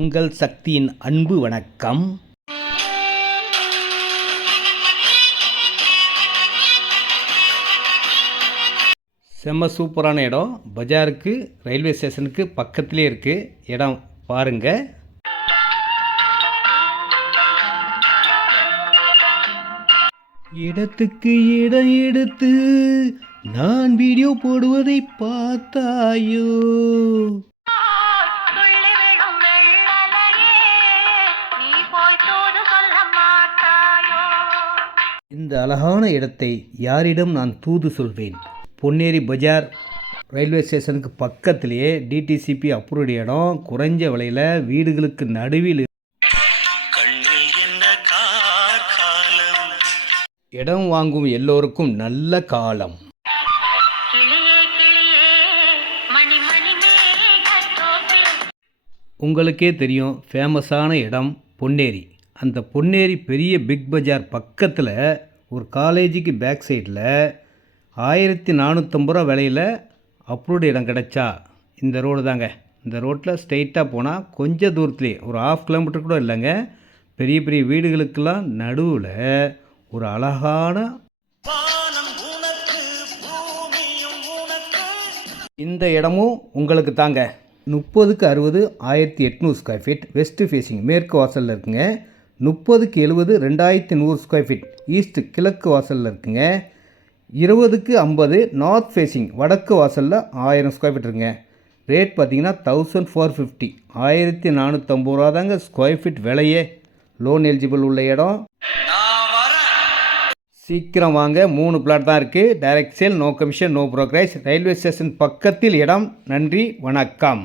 உங்கள் சக்தியின் அன்பு வணக்கம். செம்ம சூப்பரான இடம். பஜாருக்கு ரயில்வே ஸ்டேஷனுக்கு பக்கத்துலேயே இருக்குது இடம் பாருங்கள் இடத்துக்கு இடம் எடுத்து நான் வீடியோ போடுவதை பார்த்தாயோ? இந்த அழகான இடத்தை யாரிடம் நான் தூது சொல்வேன்? பொன்னேரி பஜார் ரயில்வே ஸ்டேஷனுக்கு பக்கத்திலேயே டிடிசிபி அப்ரூவ்டு இடம். குறைஞ்ச விலையில் வீடுகளுக்கு நடுவில் இடம் வாங்கும் எல்லோருக்கும் நல்ல காலம். உங்களுக்கே தெரியும் ஃபேமஸான இடம் பொன்னேரி. அந்த பொன்னேரி பெரிய பிக் பஜார் பக்கத்தில் ஒரு காலேஜுக்கு பேக் சைடில் ஆயிரத்தி நானூற்றம்பது ரூபா விலையில் அப்ரூவ்டு இடம் கிடைச்சா. இந்த ரோடு தாங்க. இந்த ரோட்டில் ஸ்ட்ரெயிட்டாக போனால் கொஞ்சம் தூரத்துலேயே ஒரு ஆஃப் கிலோமீட்டர் கூட இல்லைங்க. பெரிய பெரிய வீடுகளுக்கெல்லாம் நடுவில் ஒரு அழகான இந்த இடமும் உங்களுக்கு தாங்க. முப்பதுக்கு அறுபது ஆயிரத்தி எட்நூறு ஸ்கொயர் ஃபீட் வெஸ்ட் ஃபேஸிங் மேற்கு வாசலில் இருக்குங்க. முப்பதுக்கு எழுபது ரெண்டாயிரத்தி நூறு ஸ்கொயர் ஃபீட் ஈஸ்ட் கிழக்கு வாசலில் இருக்குங்க. இருபதுக்கு ஐம்பது நார்த் ஃபேஸிங் வடக்கு வாசலில் ஆயிரம் ஸ்கொயர் ஃபீட் இருக்குங்க. ரேட் பார்த்தீங்கன்னா தௌசண்ட் ஃபோர் ஃபிஃப்டி ஆயிரத்தி நானூற்றம்பது ரூபா தாங்க ஸ்கொயர் ஃபீட் விலையே. லோன் எலிஜிபிள் உள்ள இடம். சீக்கிரம் வாங்க மூணு பிளாட் தான் இருக்குது direct sale no commission no brokerage railway station பக்கத்தில் இடம். நன்றி வணக்கம்.